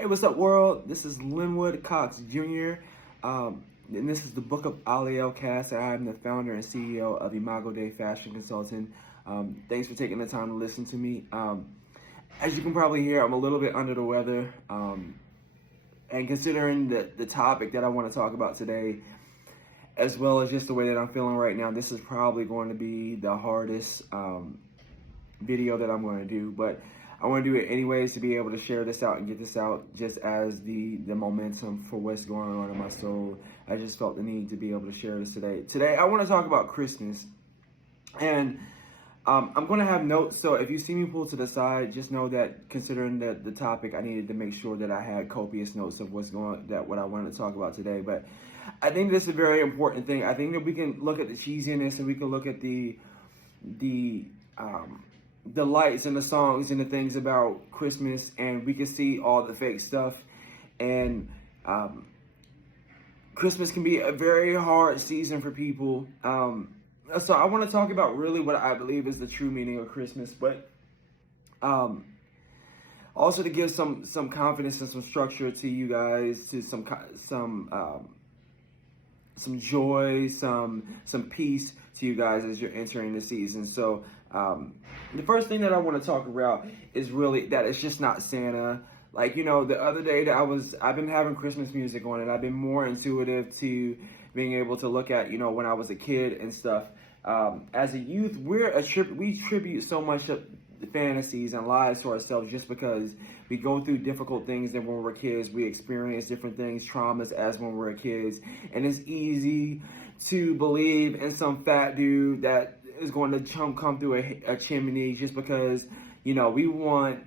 Hey, what's up, world? This is Linwood Cox Jr., and this is the Book of Aliel Cast. I am the founder and CEO of Imago Dei Fashion Consulting. Thanks for taking the time to listen to me. As you can probably hear, I'm a little bit under the weather, and considering the topic that I want to talk about today, as well as just the way that I'm feeling right now, this is probably going to be the hardest video that I'm going to do, but I want to do it anyways to be able to share this out and get this out just as the momentum for what's going on in my soul. I just felt the need to be able to share this today. Today, I want to talk about Christmas. And I'm going to have notes, so if you see me pull to the side, just know that considering the topic, I needed to make sure that I had copious notes of what I wanted to talk about today. But I think this is a very important thing. I think that we can look at the cheesiness and we can look at the lights and the songs and the things about Christmas, and we can see all the fake stuff. And Christmas can be a very hard season for people. So I want to talk about really what I believe is the true meaning of Christmas, but also to give some confidence and some structure to you guys, to some joy, some peace to you guys as you're entering the season. So the first thing that I want to talk about is really that it's just not Santa. Like, you know, the other day that I've been having Christmas music on, and I've been more intuitive to being able to look at, you know, when I was a kid and stuff. As a youth, we tribute so much of the fantasies and lies to ourselves just because we go through difficult things than when we're kids. We experience different things, traumas as when we're kids. And it's easy to believe in some fat dude that is going to come through a chimney just because, you know, we want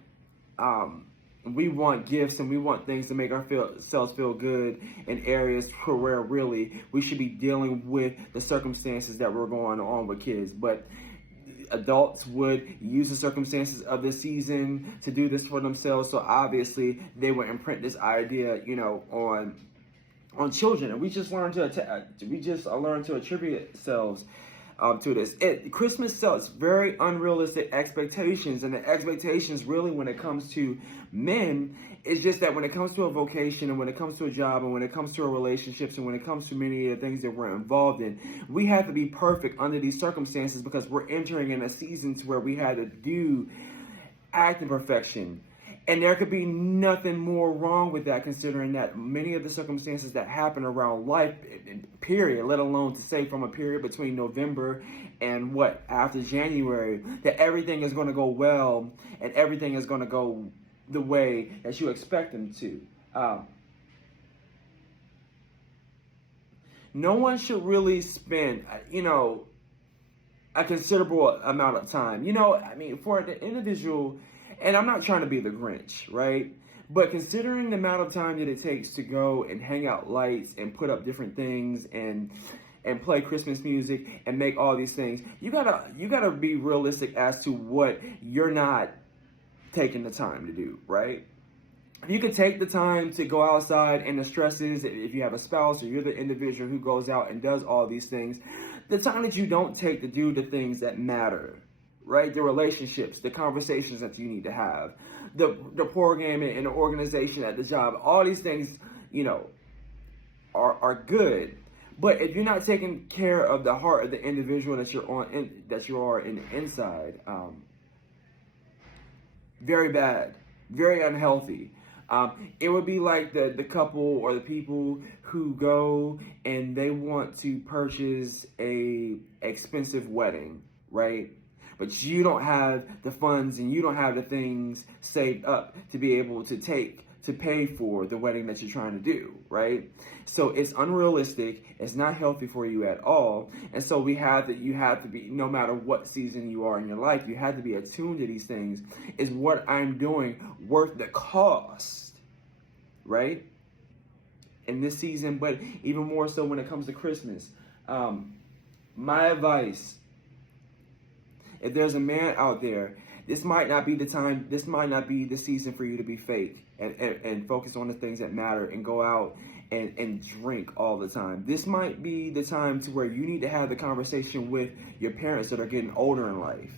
gifts and we want things to make ourselves feel good in areas where really we should be dealing with the circumstances that were going on with kids. But adults would use the circumstances of the season to do this for themselves. So obviously they would imprint this idea, you know, on children, and we just learn to attribute ourselves to this. Christmas sets very unrealistic expectations, and the expectations really when it comes to men is just that when it comes to a vocation and when it comes to a job and when it comes to our relationships and when it comes to many of the things that we're involved in, we have to be perfect under these circumstances because we're entering in a season to where we had to act in perfection. And there could be nothing more wrong with that, considering that many of the circumstances that happen around life, period, let alone to say from a period between November and after January, that everything is going to go well and everything is going to go the way that you expect them to. No one should really spend, you know, a considerable amount of time. You know, I mean, for the individual. And I'm not trying to be the Grinch, right? But considering the amount of time that it takes to go and hang out lights and put up different things and play Christmas music and make all these things, you gotta be realistic as to what you're not taking the time to do, right? If you could take the time to go outside and the stresses, if you have a spouse or you're the individual who goes out and does all these things, the time that you don't take to do the things that matter, right? The relationships, the conversations that you need to have, the programming and the organization at the job, all these things, you know, are good. But if you're not taking care of the heart of the individual that you are in the inside, very bad, very unhealthy. It would be like the couple or the people who go and they want to purchase a expensive wedding, right? But you don't have the funds and you don't have the things saved up to be able to pay for the wedding that you're trying to do, right? So it's unrealistic. It's not healthy for you at all. And so you have to be, no matter what season you are in your life, you have to be attuned to these things. Is what I'm doing worth the cost, right? In this season, but even more so when it comes to Christmas. My advice, if there's a man out there, this might not be the time, this might not be the season for you to be fake and focus on the things that matter and go out and drink all the time. This might be the time to where you need to have the conversation with your parents that are getting older in life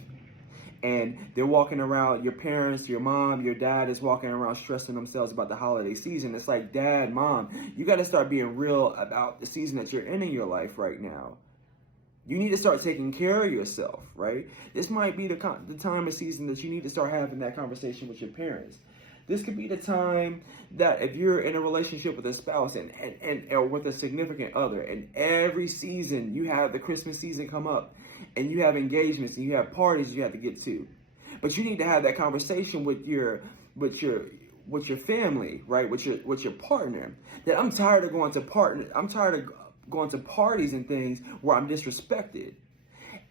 and they're walking around, your parents, your mom, your dad is walking around stressing themselves about the holiday season. It's like, Dad, Mom, you got to start being real about the season that you're in your life right now. You need to start taking care of yourself, right? This might be the time of season that you need to start having that conversation with your parents. This could be the time that if you're in a relationship with a spouse and or with a significant other, and every season you have the Christmas season come up and you have engagements and you have parties you have to get to. But you need to have that conversation with your family, right? With your partner. That I'm tired of going to parties and things where I'm disrespected.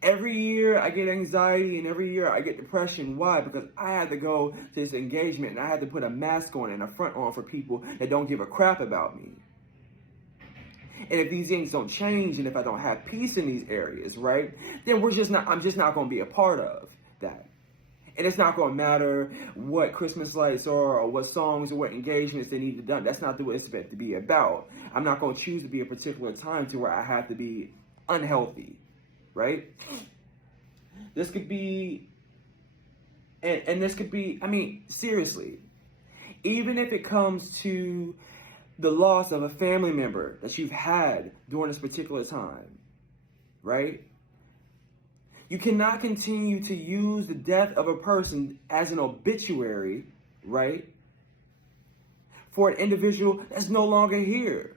Every year I get anxiety and every year I get depression. Why? Because I had to go to this engagement and I had to put a mask on and a front on for people that don't give a crap about me. And if these things don't change and if I don't have peace in these areas, right, then I'm just not going to be a part of that. And it's not going to matter what Christmas lights are or what songs or what engagements they need to done. That's not what it's meant to be about. I'm not going to choose to be a particular time to where I have to be unhealthy, right? This could be, and this could be, I mean, seriously, even if it comes to the loss of a family member that you've had during this particular time, right? You cannot continue to use the death of a person as an obituary, right, for an individual that's no longer here.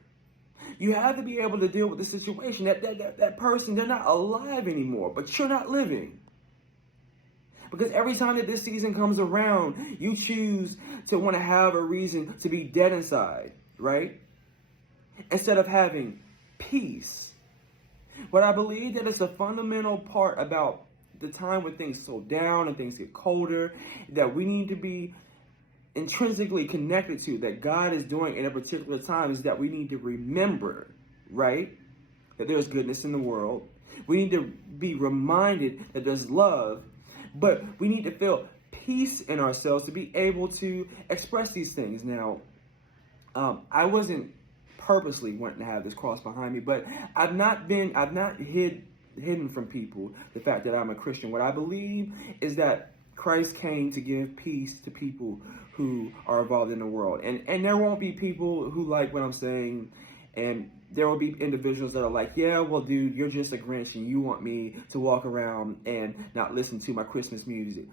You have to be able to deal with the situation that person, they're not alive anymore, but you're not living. Because every time that this season comes around, you choose to want to have a reason to be dead inside, right? Instead of having peace. But I believe that it's a fundamental part about the time when things slow down and things get colder that we need to be intrinsically connected to, that God is doing in a particular time, is that we need to remember, right, that there's goodness in the world. We need to be reminded that there's love, but we need to feel peace in ourselves to be able to express these things. Now, I wasn't purposely wanting to have this cross behind me, but I've not hidden from people the fact that I'm a Christian. What I believe is that Christ came to give peace to people who are involved in the world. And there won't be people who like what I'm saying, and there will be individuals that are like, yeah, well, dude, you're just a Grinch and you want me to walk around and not listen to my Christmas music.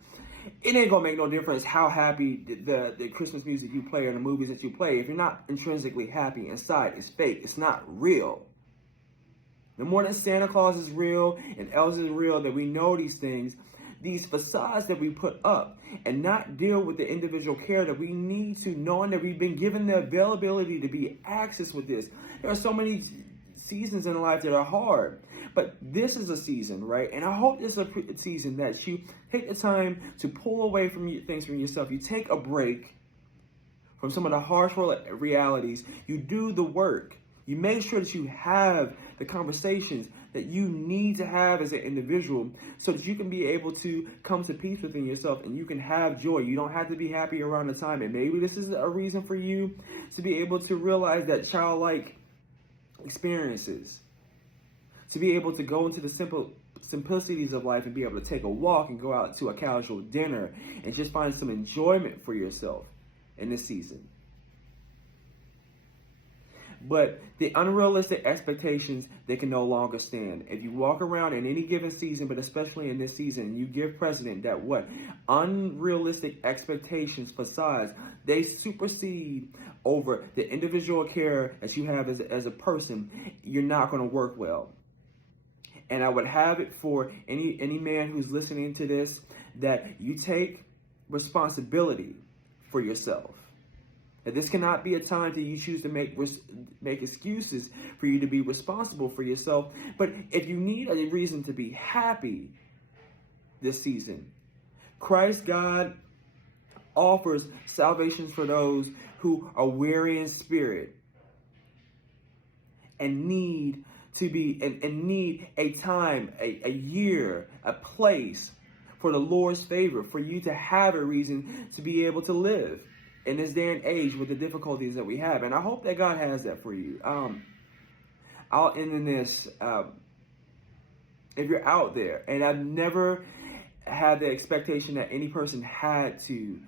It ain't gonna make no difference how happy the Christmas music you play or the movies that you play. If you're not intrinsically happy inside, it's fake. It's not real. The more that Santa Claus is real and Elves is real, that we know these things, these facades that we put up and not deal with the individual care that we need to, knowing that we've been given the availability to be access with this. There are so many seasons in life that are hard, but this is a season, right? And I hope this is a season that you take the time to pull away from things from yourself. You take a break from some of the harsh realities. You do the work. You make sure that you have the conversations that you need to have as an individual so that you can be able to come to peace within yourself and you can have joy. You don't have to be happy around the time. And maybe this is a reason for you to be able to realize that childlike experiences, to be able to go into the simplicities of life and be able to take a walk and go out to a casual dinner and just find some enjoyment for yourself in this season. But the unrealistic expectations, they can no longer stand. If you walk around in any given season, but especially in this season, you give precedent that what? Unrealistic expectations, facades, they supersede over the individual care that you have as a person, you're not going to work well. And I would have it for any man who's listening to this, that you take responsibility for yourself. That this cannot be a time that you choose to make excuses for you to be responsible for yourself. But if you need a reason to be happy this season, Christ God offers salvation for those who are weary in spirit and need to be and need a time, a year, a place for the Lord's favor, for you to have a reason to be able to live in this day and age with the difficulties that we have. And I hope that God has that for you. I'll end in this. If you're out there, and I've never had the expectation that any person had to